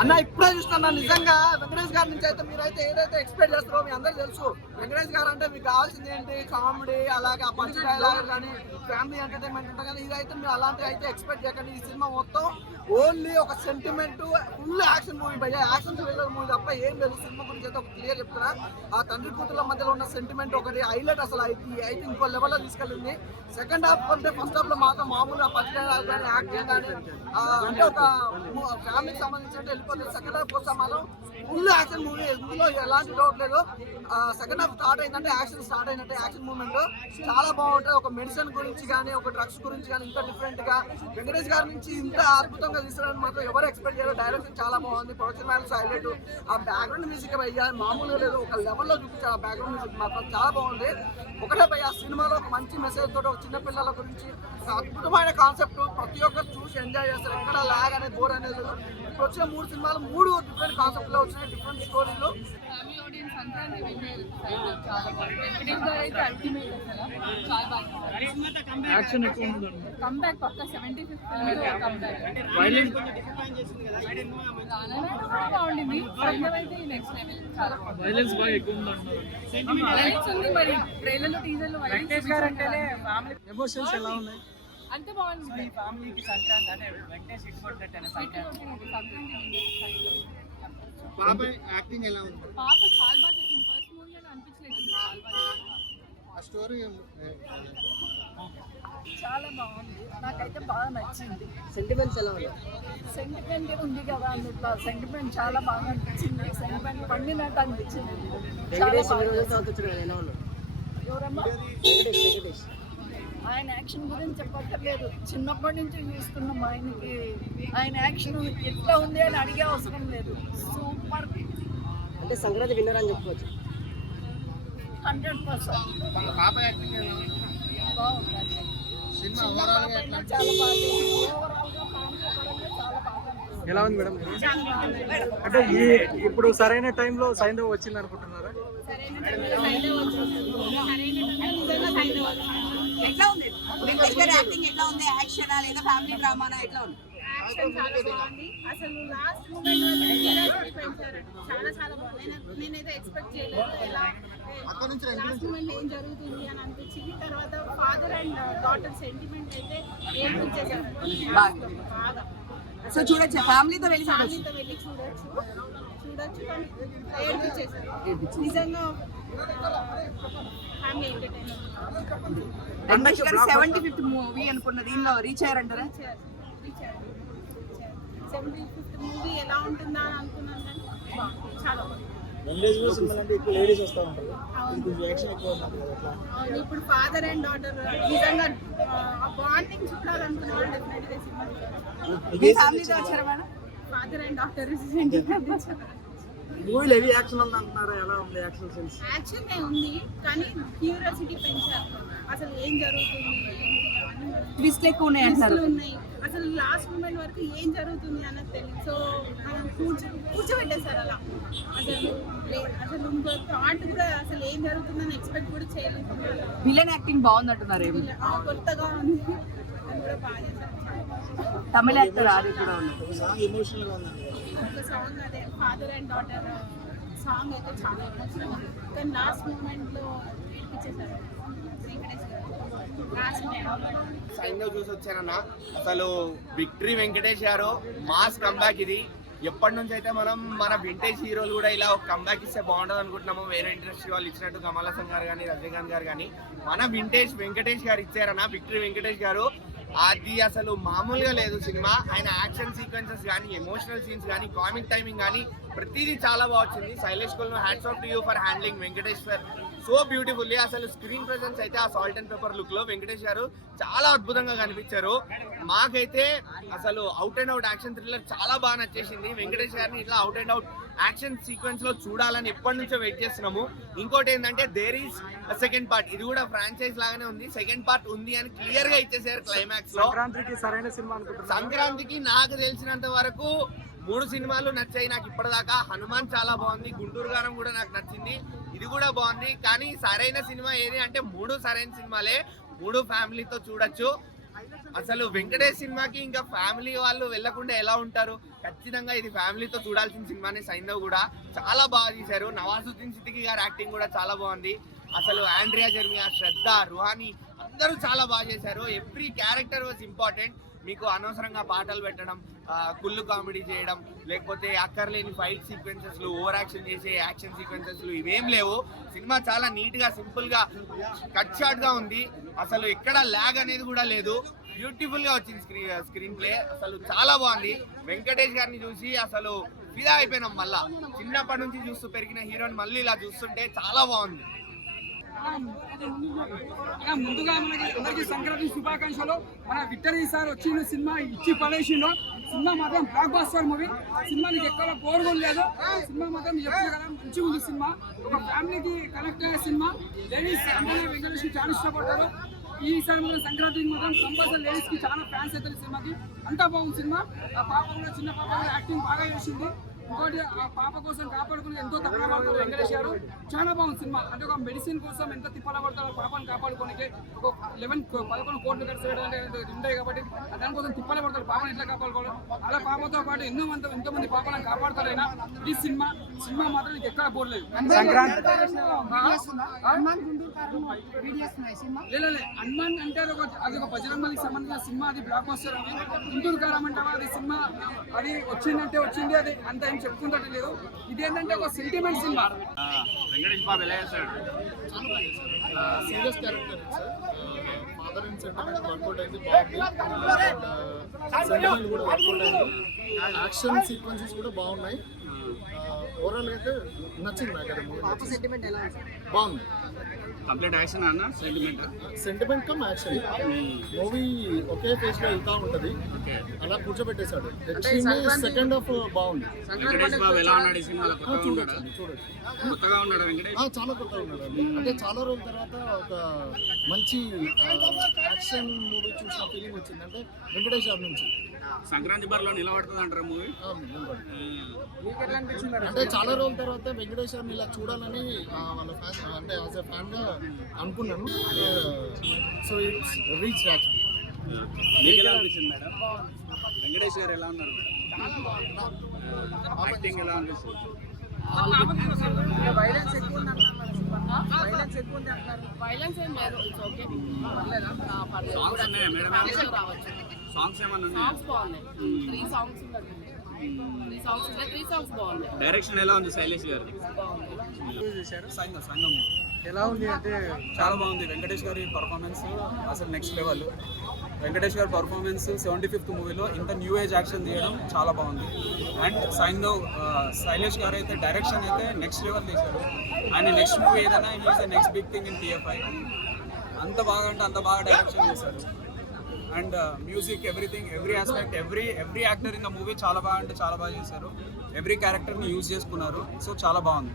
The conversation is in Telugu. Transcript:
అన్న ఇప్పుడే చూస్తున్నా నిజంగా వెంకటేష్ గారి నుంచి అయితే మీరైతే ఏదైతే ఎక్స్పెక్ట్ చేస్తారో మీ అందరికీ తెలుసు. వెంకటేష్ గారు అంటే మీకు కావాల్సింది ఏంటి, కామెడీ అలాగే పంచ్ డైలాగ్ కానీ ఫ్యామిలీ ఎంటర్టైన్మెంట్ ఉంటుంది కానీ ఇదైతే మీరు అలాంటివి అయితే ఎక్స్పెక్ట్ చేయకండి. ఈ సినిమా మొత్తం ఓన్లీ ఒక సెంటిమెంట్ ఫుల్ యాక్షన్ మూవీ భయ్య, యాక్షన్ థ్రిల్లర్ మూవీ తప్ప ఏం లేదు. సినిమా గురించి అయితే ఒక క్లియర్ చెప్తున్నా. ఆ తండ్రి కూతుర్ల మధ్యలో ఉన్న సెంటిమెంట్ ఒకటి హైలైట్ అసలు అయితే ఇంకో లెవెల్లో తీసుకెళ్ళింది. సెకండ్ హాఫ్ కంటే ఫస్ట్ హాఫ్ లో మాత్రం మామూలుగా పంచ్ డైలాగ్ కానీ యాక్టింగ్ కానీ అంటే ఒక ఫ్యామిలీకి సంబంధించినట్టు వెళ్ళిపోతుంది. సెకండ్ హాఫ్ కోసం మనం ఫుల్ యాక్షన్ మూవీ, ఇందులో ఎలాంటి డౌట్ లేదు. సెకండ్ హాఫ్ స్టార్ట్ అయిందంటే యాక్షన్ స్టార్ట్ అయినట్టే. యాక్షన్ మూమెంట్ చాలా బాగుంటుంది. ఒక మెడిసిన్ గురించి కానీ ఒక డ్రగ్స్ గురించి కానీ ఇంకా డిఫరెంట్ గా వెంకటేష్ గారి నుంచి ఇంత అద్భుతంగా తీసుకోవడానికి మాత్రం ఎవరు ఎక్స్పెక్ట్ చేయలేదు. డైరెక్షన్ చాలా బాగుంది, ప్రొడక్షన్ వాల్యూస్ హైలైట్, ఆ బ్యాక్గ్రౌండ్ మ్యూజిక్ అయ్యా మామూలుగా లేదు, ఒక లెవెల్లో చూపించారు. ఆ బ్యాక్గ్రౌండ్ మ్యూజిక్ మాత్రం చాలా బాగుంది. ఒకటే భయ్య సినిమాలో ఒక మంచి మెసేజ్ తోటి ఒక చిన్న పిల్లల గురించి అద్భుతమైన కాన్సెప్ట్ ప్రతి ఒక్కరు చూసి ఎంజాయ్ చేస్తారు. ఎక్కడ లాగ్ అనేది బోర్ అనేది లేదు. ఇప్పుడు వచ్చిన 3 సినిమాలు 3 డిఫరెంట్ కాన్సెప్ట్ లో వచ్చినాయి, డిఫరెంట్ స్టోరీలు. కంబ్యాక్ పక్క 75th బాగుండింది. అయితే నెక్స్ట్ లెవెల్ చాలా వైలెన్స్ బాగా ఎక్కువ ఉంది. మరి ట్రైలర్లు టీజర్లు వెంకటేష్ గారు అంటేనే ఫ్యామిలీ ఎమోషన్స్ ఎలా ఉన్నాయి? అంతే బాగుంది. ఈ ఫ్యామిలీకి సంక్రాంతి అంటే వెంకటేష్ హిట్ కొట్టినట్టు సంక్రాంతి. పాప యాక్టింగ్ ఎలా ఉంది? పాప చాలా బాగా చేసింది. ఫస్ట్ మూవీలో అనిపించలేదు చాలా బాగా. ఆ స్టోరీ చాలా బాగుంది, నాకైతే బాగా నచ్చింది. సెంటిమెంట్స్ ఎలా ఉన్నాయి? సెంటిమెంట్ ఉంది కదా అందులో, సెంటిమెంట్ చాలా బాగా అనిపించింది. సెంటిమెంట్ పండినట్టు అనిపించింది. చాలా బాగా. ఎవరమ్మా? ఆయన యాక్షన్ గురించి చెప్పక్కర్లేదు, చిన్నప్పటి నుంచి చూస్తున్నాం. ఆయన యాక్షన్ ఎట్లా ఉంది అని అడిగే అవసరం లేదు. సూపర్. అంటే సంక్రాంతి విన్నర్ అని చెప్పుకోవచ్చు. 100% పాప యాక్టింగ్ ఎలా ఉంది? బాగుంది. సినిమా ఓవరాల్ గా ఎట్లా? చాలా బాగా, ఓవరాల్ గా ఫ్యామిలీ పరంగా చాలా బాగా అనిపిస్తుంది. ఎలా ఉంది మేడం? అంటే ఇప్పుడు సరైన టైంలో సైంధవ్ వచ్చింది అనుకుంటున్నారా? ఎట్లా ఉంది వెంకటేష్ గారి యాక్టింగ్? ఎట్లా ఉంది? యాక్షన్ లేదా ఫ్యామిలీ డ్రామానా ఎట్లా ఉంది? యాక్షన్ చాలా బాగుంది. అసలు లాస్ట్ మూమెంట్ చాలా చాలా బాగుంది. నేనైతే ఎక్స్పెక్ట్ చేయలేదు. ఎలా లాస్ట్ మూమెంట్ ఏం జరుగుతుంది అని అనిపించింది. తర్వాత ఫాదర్ అండ్ డాటర్ సెంటిమెంట్ అయితే ఏర్పించేసారు బాగా. సో చూడొచ్చు, ఫ్యామిలీతో వెళ్ళి ఫ్యామిలీతో వెళ్ళి చూడొచ్చు కానీ ఏర్పించేసారు నిజంగా. Family entertainment. వెంకటేష్ గారి 75th మూవీ అనుకున్న దీనిలో రీచ్ అయ్యారంటారా? 75th మూవీ ఎలా ఉంటుందా అని అనుకున్నాను కానీ బాగుంది, చాలా బాగుంది. అవును, ఇప్పుడు ఫాదర్ అండ్ డాటర్ నిజంగా ఆ బాండింగ్ చూడాలనుకున్న వాళ్ళు డెఫినెట్గా సినిమా ఫ్యామిలీతో వచ్చారా మేడం? ఫాదర్ అండ్ డాటర్ మూవీలో హెవీ యాక్షన్ ఉంది అంటున్నారా? ఎలా ఉంది యాక్షన్ సెన్స్? యాక్షన్ ఉంది కానీ క్యూరియాసిటీ పెంచారు. అసలు ఏం జరుగుతుంది, ట్విస్ట్ ఎక్కువ ఉన్నాయి అంటారు. ఉన్నాయి అసలు లాస్ట్ మూమెంట్ వరకు ఏం జరుగుతుంది అన్నది తెలియదు. సో కూర్చోబెట్టేశారు అలా. అసలు ఇంకో థాట్ కూడా అసలు ఏం జరుగుతుందని ఎక్స్పెక్ట్ కూడా చేయలేదు. విలన్ యాక్టింగ్ బాగుంది అంటున్నారు. కొత్తగా ఉంది, అది కూడా బాగా చేశారు. తమిళ యాక్టర్ ఆది కూడా ఉంది. ఒక సాంగ్ అదే ఫాదర్ అండ్ డాటర్ సాంగ్ అయితే చాలా ఎమోషనల్ ఉంది. కానీ లాస్ట్ మూమెంట్ లో ఇచ్చేసారు వెంకటేష్ గారు. సైంధవ్ చూసి వచ్చానన్న. అసలు విక్టరీ వెంకటేష్ గారు మాస్ కంబ్యాక్ ఇది. ఎప్పటి నుంచి అయితే మనం మన వింటేజ్ హీరోలు కూడా ఇలా ఒక కంబ్యాక్ ఇస్తే బాగుంటుంది అనుకుంటున్నాము. వేరే ఇండస్ట్రీ వాళ్ళు ఇచ్చినట్టు కమల్ హాసన్ గారు కానీ రజనీకాంత్ గారు కానీ మన వింటేజ్ వెంకటేష్ గారు ఇచ్చారన్న. విక్టరీ వెంకటేష్ గారు అది అసలు మామూలుగా లేదు సినిమా. ఆయన యాక్షన్ సీక్వెన్సెస్ కానీ, ఎమోషనల్ సీన్స్ కానీ, కామిక్ టైమింగ్ కానీ ప్రతిదీ చాలా బాగా వచ్చింది. Shailesh coal hats off to you for handling Venkateshwar so beautifully. అసలు స్క్రీన్ ప్రెజెన్స్ అయితే ఆ సాల్ట్ అండ్ పెప్పర్ లుక్ లో వెంకటేష్ గారు చాలా అద్భుతంగా కనిపించారు. మాకైతే అసలు out and out action thriller చాలా బాగా నచ్చేసింది. వెంకటేష్ గారిని ఇట్లా out and out action sequence లో చూడాలని ఎప్పటి నుంచో వెయిట్ చేస్తున్నాము. ఇంకోటి ఏంటంటే దేర్ ఈస్ సెకండ్ పార్ట్. ఇది కూడా ఫ్రాంచైజ్ లాగానే ఉంది. సెకండ్ పార్ట్ ఉంది అని క్లియర్ గా ఇచ్చేసారు క్లైమాక్స్ లో. సంక్రాంతికి సరైన సినిమా అనుకుంటున్నాను. సంక్రాంతికి నాకు తెలిసినంత వరకు 3 సినిమాలు నచ్చాయి నాకు ఇప్పటిదాకా. హనుమాన్ చాలా బాగుంది, గుంటూరు గారం కూడా నాకు నచ్చింది, ఇది కూడా బాగుంది. కానీ సరైన సినిమా ఏది అంటే 3 సరైన సినిమాలే. 3 ఫ్యామిలీతో చూడొచ్చు. అసలు వెంకటేష్ సినిమాకి ఇంకా ఫ్యామిలీ వాళ్ళు వెళ్ళకుండా ఎలా ఉంటారు? ఖచ్చితంగా ఇది ఫ్యామిలీతో చూడాల్సిన సినిమానే. సైంధవ్ కూడా చాలా బాగా తీశారు. నవాజుద్దీన్ సిద్దికీ గారి యాక్టింగ్ కూడా చాలా బాగుంది. అసలు ఆండ్రియా జెర్మియా, శ్రద్ధ, రుహాని అందరూ చాలా బాగా చేశారు. Every character was important. మీకు అనవసరంగా పాటలు పెట్టడం, కుళ్ళు కామెడీ చేయడం, లేకపోతే అక్కర్లేని ఫైట్ సీక్వెన్సెస్లు, ఓవర్ యాక్షన్ చేసే యాక్షన్ సీక్వెన్సెస్లు ఇవేం లేవు. సినిమా చాలా నీట్గా, సింపుల్గా, కట్ షార్ట్గా ఉంది. అసలు ఎక్కడ ల్యాగ్ అనేది కూడా లేదు. బ్యూటిఫుల్గా వచ్చింది స్క్రీన్ ప్లే. అసలు చాలా బాగుంది. వెంకటేష్ గారిని చూసి అసలు ఫిదా అయిపోయినాం. మళ్ళా చిన్నప్పటి నుంచి చూస్తూ పెరిగిన హీరోని మళ్ళీ ఇలా చూస్తుంటే చాలా బాగుంది. ముందుగా మనకి అందరికి సంక్రాంతి శుభాకాంక్షలు. మన విక్టరీ సార్ వచ్చిండు, సినిమా ఇచ్చి పడేసిండు. సినిమా మాత్రం బ్లాక్ బస్టర్ మూవీ. సినిమా నీకు ఎక్కడ బోర్ కూడా లేదు. సినిమా మాత్రం ఎప్పుడు కదా మంచిగా ఉంది. సినిమా ఒక ఫ్యామిలీకి కనెక్ట్ అయ్యే సినిమా. లేడీస్ అందరూ వెంకటేష్ చాలా ఇష్టపడతారు. ఈసారి మాత్రం సంక్రాంతికి మాత్రం కంపల్సరీ లేడీస్ కి చాలా ఫ్యాన్స్ అవుతారు సినిమాకి. అంతా బాగుంది సినిమా. ఆ పాప కూడా, చిన్న పాప కూడా యాక్టింగ్ బాగా చేసింది. ఇంకోటి ఆ పాప కోసం కాపాడుకుని ఎంతో తప్పన పడతారు వెంకటేష్ గారు. చాలా బాగుంది సినిమా. అంటే ఒక మెడిసిన్ కోసం ఎంత తిప్పల పడతారు పాపను కాపాడుకోనికి. ఒక 11 కోట్లు ఖర్చు చేయడానికి ఉంటాయి కాబట్టి దానికోసం తిప్పల పడతారు పాపను ఎట్లా కాపాడుకోవాలి. అలా పాపతో పాటు ఎంతో మంది పాపలను కాపాడుతారైనా ఈ సినిమా మాత్రం నీకు ఎక్కడ పోలేదు. హనుమాన్ అంటే అది ఒక బజరంగబలికి సంబంధించిన సినిమా. అది బ్లాక్ బస్టర్. అది గుంటూరు కారం అంటావా అది సినిమా. అది వచ్చిందంటే వచ్చింది. అది అంత ఏం చెప్పుకుంటే లేదు. ఇదేంటంటే ఒక సెంటిమెంట్ సినిమా. వెంకటేష్ బాబు ఎలా చేశాడు? Serious character father and sentiment work out అయింది. సెంటిమెంట్ కూడా వర్కౌట్ అయింది. యాక్షన్ సీక్వెన్సెస్ కూడా బాగున్నాయి. ఓవరాల్ అయితే నచ్చింది నాకు. అది మూవీ బాగుంది. కంప్లీట్ యాక్షన్ అన్న సెంటిమెంట్ కమ్ యాక్షన్. మూవీ ఒకే ఫేస్ లో వెళ్తా ఉంటది. అలా కూర్చోబెట్టేశాడు. సెకండ్ హాఫ్ బాగుంది. చూడొచ్చు. చాలా కొత్తగా ఉన్నాడు. అంటే చాలా రోజుల తర్వాత ఒక మంచి యాక్షన్ మూవీ చూసిన ఫీలింగ్ వచ్చింది. అంటే వెంకటేష్ గారి నుంచి. సంక్రాంతి బార్లో నిలబడుతుంది అంటారు మూవీ. అంటే చాలా రోజుల తర్వాత వెంకటేష్ గారిని ఇలా చూడాలని వాళ్ళ ఫ్యాన్, అంటే యాజ్ ఎ ఫ్యాన్ గా అనుకున్నాను. So it's reach action. మీకు ఎలా అనిపించింది మేడం? వెంకటేష్ గారు ఎలా ఉన్నారు? యాక్టింగ్ ఎలా అనిపిస్తుంది? వైలెన్స్ ఏం లేదు. సాంగ్స్ ఉన్నాయా మేడం? సాంగ్స్ ఏమన్నా ఉన్నాయా? సాంగ్స్ బాగున్నాయి. 3 సాంగ్స్ ఉన్నాయి. 3 సాంగ్స్ బాగున్నాయి. డైరెక్షన్ ఎలా ఉంది శైలేష్ గారు? సంఘం ఎలా ఉంది అంటే చాలా బాగుంది. వెంకటేష్ గారి పర్ఫార్మెన్స్ అసలు నెక్స్ట్ లెవెల్. వెంకటేష్ గారి పర్ఫార్మెన్స్ 75th మూవీలో ఇంత న్యూ ఏజ్ యాక్షన్ తీయడం చాలా బాగుంది. అండ్ శైలేష్ గారు అయితే డైరెక్షన్ అయితే నెక్స్ట్ లెవెల్ తీశారు. ఆయన నెక్స్ట్ మూవీ ఏదైనా is the next big thing in TFI. అంత బాగా అంటే అంత బాగా డైరెక్షన్ చేశారు. And music, everything, every aspect, every actor in the movie చాలా బాగా అంటే చాలా బాగా చేశారు. ఎవ్రీ క్యారెక్టర్ని యూజ్ చేసుకున్నారు. సో చాలా బాగుంది.